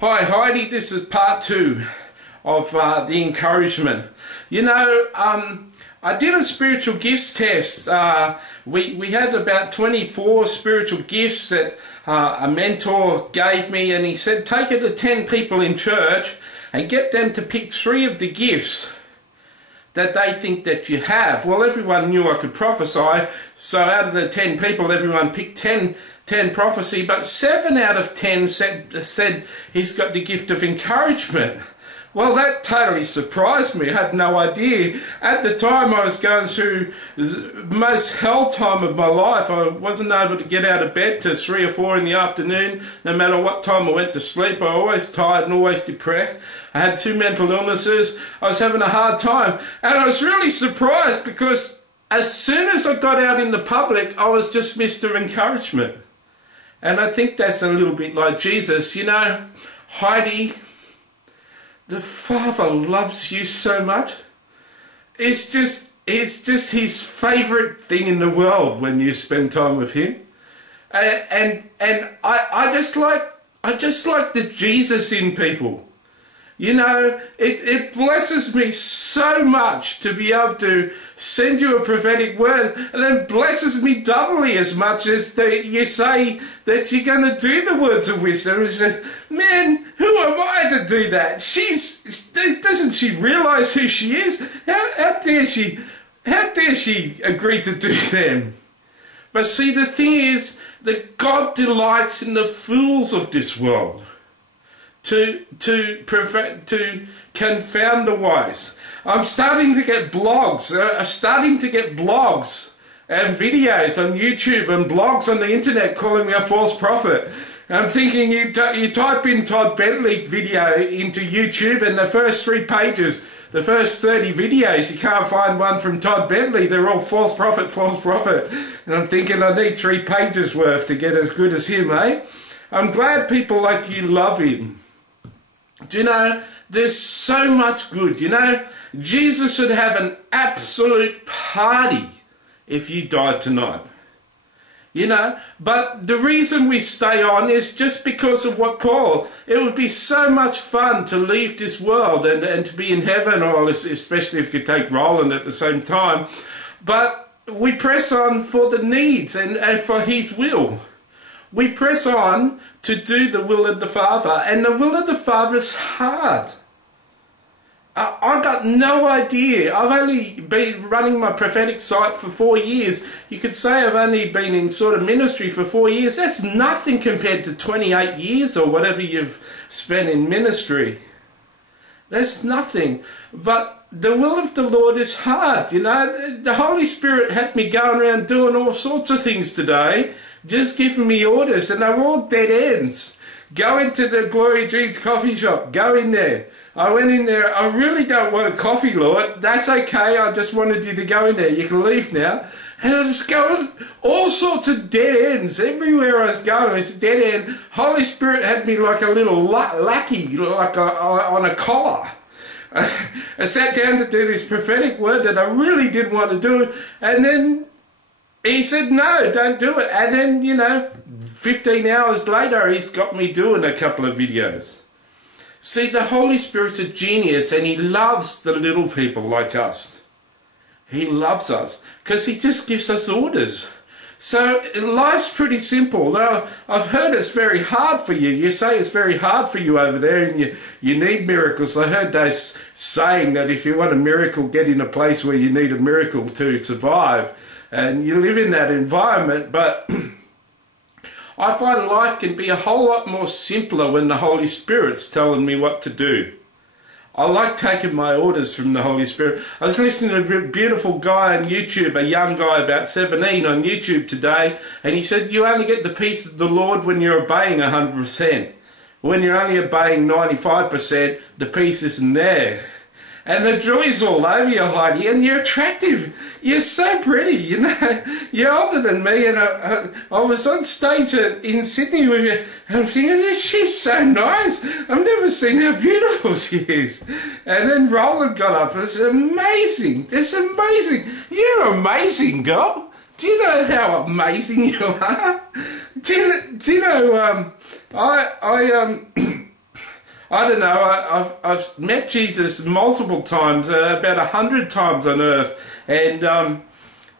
Hi Heidi, this is part 2 of the encouragement. You know, I did a spiritual gifts test. We had about 24 spiritual gifts that a mentor gave me, and he said take it to 10 people in church and get them to pick 3 of the gifts that they think that you have. Well, everyone knew I could prophesy, so out of the 10 people, everyone picked 10 prophecy, but 7 out of 10 said he's got the gift of encouragement. Well, that totally surprised me. I had no idea. At the time, I was going through the most hell time of my life. I wasn't able to get out of bed till 3 or 4 in the afternoon. No matter what time I went to sleep, I was always tired and always depressed. I had 2 mental illnesses. I was having a hard time. And I was really surprised because as soon as I got out in the public, I was just Mr. Encouragement. And I think that's a little bit like Jesus. You know, Heidi, the Father loves you so much. It's just his favourite thing in the world when you spend time with him. And I just like the Jesus in people. You know, it blesses me so much to be able to send you a prophetic word, and it blesses me doubly as much as you say that you're going to do the words of wisdom. And say, man, who am I to do that? Doesn't she realise who she is? How dare she agree to do them? But see, the thing is that God delights in the fools of this world, to confound the wise. I'm starting to get blogs. And videos on YouTube and blogs on the internet calling me a false prophet. I'm thinking you type in Todd Bentley video into YouTube, and the first 3 pages, the first 30 videos, you can't find one from Todd Bentley. They're all false prophet, false prophet. And I'm thinking I need 3 pages worth to get as good as him, eh? I'm glad people like you love him. Do you know, there's so much good. You know, Jesus would have an absolute party if you died tonight. You know, but the reason we stay on is just because of what Paul, it would be so much fun to leave this world and to be in heaven, or especially if you could take Roland at the same time. But we press on for the needs and for his will. We press on to do the will of the Father, and the will of the Father is hard. I got no idea. I've only been running my prophetic site for 4 years. You could say I've only been in sort of ministry for 4 years. That's nothing compared to 28 years or whatever you've spent in ministry. That's nothing. But the will of the Lord is hard, you know. The Holy Spirit had me going around doing all sorts of things today, just giving me orders, and they were all dead ends. Go into the Glory Jeans coffee shop. Go in there. I went in there. I really don't want a coffee, Lord. That's okay. I just wanted you to go in there. You can leave now. And I was going all sorts of dead ends. Everywhere I was going, it's a dead end. Holy Spirit had me like a little lackey, like on a collar. I sat down to do this prophetic word that I really didn't want to do. And then he said, no, don't do it. And then, you know, 15 hours later, he's got me doing a couple of videos. See, the Holy Spirit's a genius, and he loves the little people like us. He loves us because he just gives us orders. So life's pretty simple. Now, I've heard it's very hard for you. You say it's very hard for you over there, and you need miracles. I heard those saying that if you want a miracle, get in a place where you need a miracle to survive. And you live in that environment, but I find life can be a whole lot more simpler when the Holy Spirit's telling me what to do. I like taking my orders from the Holy Spirit. I was listening to a beautiful guy on YouTube, a young guy about 17 on YouTube today, and he said, you only get the peace of the Lord when you're obeying 100%. When you're only obeying 95%, the peace isn't there. And the joy's all over you, Heidi, and you're attractive. You're so pretty, you know. You're older than me, and I was on stage in Sydney with you, and I'm thinking, she's so nice. I've never seen how beautiful she is. And then Roland got up, and it's amazing. It's amazing. You're amazing, girl. Do you know how amazing you are? Do you know, I don't know, I've met Jesus multiple times, about 100 times on earth, and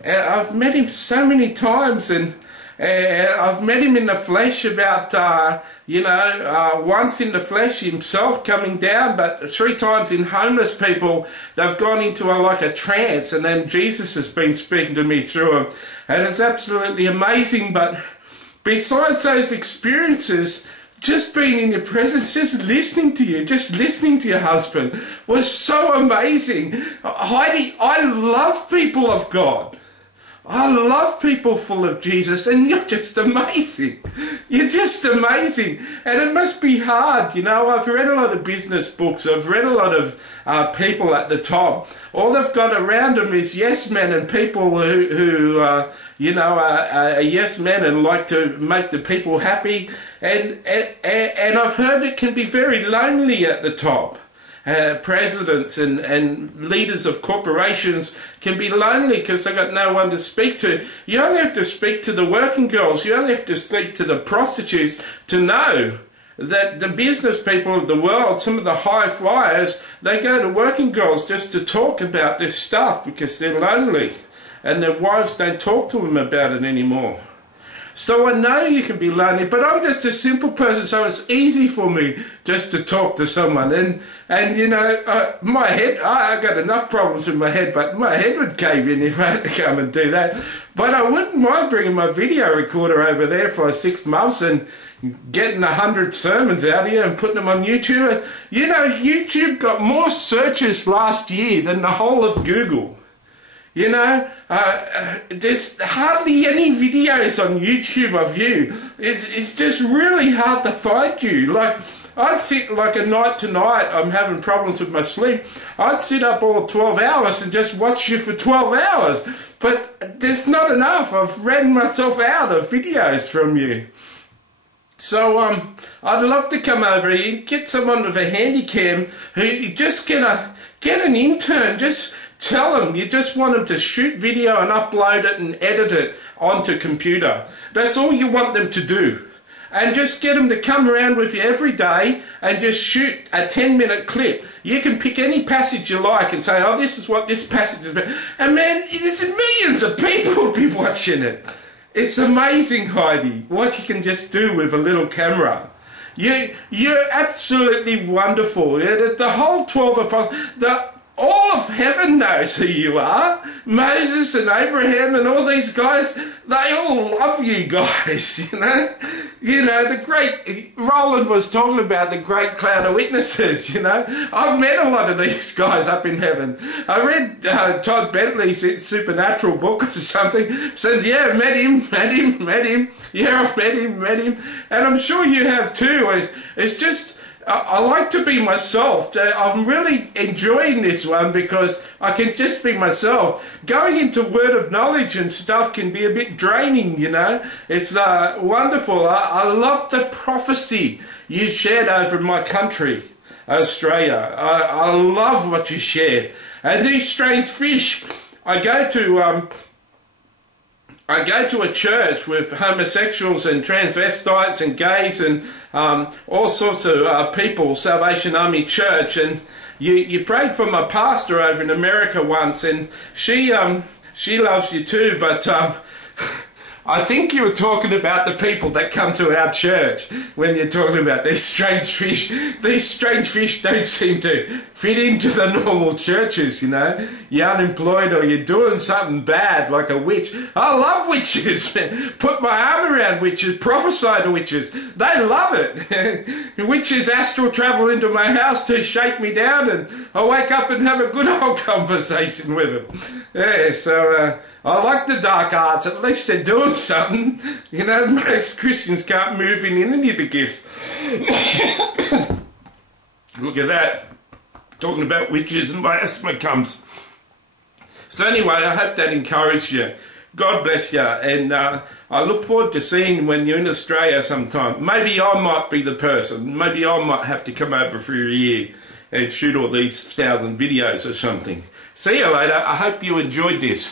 I've met him so many times, and I've met him in the flesh about, once in the flesh himself coming down, but 3 times in homeless people. They've gone into like a trance, and then Jesus has been speaking to me through them, and it's absolutely amazing. But besides those experiences, just being in your presence, just listening to you, just listening to your husband was so amazing. Heidi, I love people of God. I love people full of Jesus, and you're just amazing. You're just amazing. And it must be hard, I've read a lot of business books. I've read a lot of people at the top. All they've got around them is yes men and people who are yes men and like to make the people happy. And I've heard it can be very lonely at the top. Presidents and leaders of corporations can be lonely because they've got no one to speak to. You only have to speak to the working girls. You only have to speak to the prostitutes to know that the business people of the world, some of the high flyers, they go to working girls just to talk about this stuff because they're lonely and their wives don't talk to them about it anymore. So I know you can be lonely, but I'm just a simple person, so it's easy for me just to talk to someone. And my head, I got enough problems with my head, but my head would cave in if I had to come and do that. But I wouldn't mind bringing my video recorder over there for 6 months and getting 100 sermons out here and putting them on YouTube. YouTube got more searches last year than the whole of Google. There's hardly any videos on YouTube of you. It's just really hard to find you. Like, I'd sit like a night tonight, I'm having problems with my sleep. I'd sit up all 12 hours and just watch you for 12 hours. But there's not enough. I've ran myself out of videos from you. So I'd love to come over here, get someone with a handy cam who just get an intern, just tell them you just want them to shoot video and upload it and edit it onto computer. That's all you want them to do. And just get them to come around with you every day and just shoot a 10-minute clip. You can pick any passage you like and say, oh, this is what this passage is about. And man, there's millions of people will be watching it. It's amazing, Heidi, what you can just do with a little camera. You're absolutely wonderful. The whole 12 apostles, all of heaven knows who you are. Moses and Abraham and all these guys, they all love you guys, the great, Roland was talking about the great cloud of witnesses, I've met a lot of these guys up in heaven. I read Todd Bentley's Supernatural book or something, said, yeah, met him. Yeah, I've met him. And I'm sure you have too. It's just, I like to be myself. I'm really enjoying this one because I can just be myself. Going into word of knowledge and stuff can be a bit draining, It's wonderful. I love the prophecy you shared over my country, Australia. I love what you shared. And these strange fish, I go to a church with homosexuals and transvestites and gays and all sorts of people, Salvation Army Church, and you prayed for my pastor over in America once, and she loves you too, but I think you were talking about the people that come to our church when you're talking about these strange fish. These strange fish don't seem to fit into the normal churches, You're unemployed or you're doing something bad like a witch. I love witches. Put my arm around witches, prophesy to witches. They love it. Witches astral travel into my house to shake me down, and I wake up and have a good old conversation with them. Yeah, so I like the dark arts. At least they're doing something. Most Christians can't move in any of the gifts. Look at that. Talking about witches and my asthma comes. So anyway, I hope that encouraged you. God bless you. And I look forward to seeing when you're in Australia sometime. Maybe I might be the person. Maybe I might have to come over for a year and shoot all these 1,000 videos or something. See you later. I hope you enjoyed this.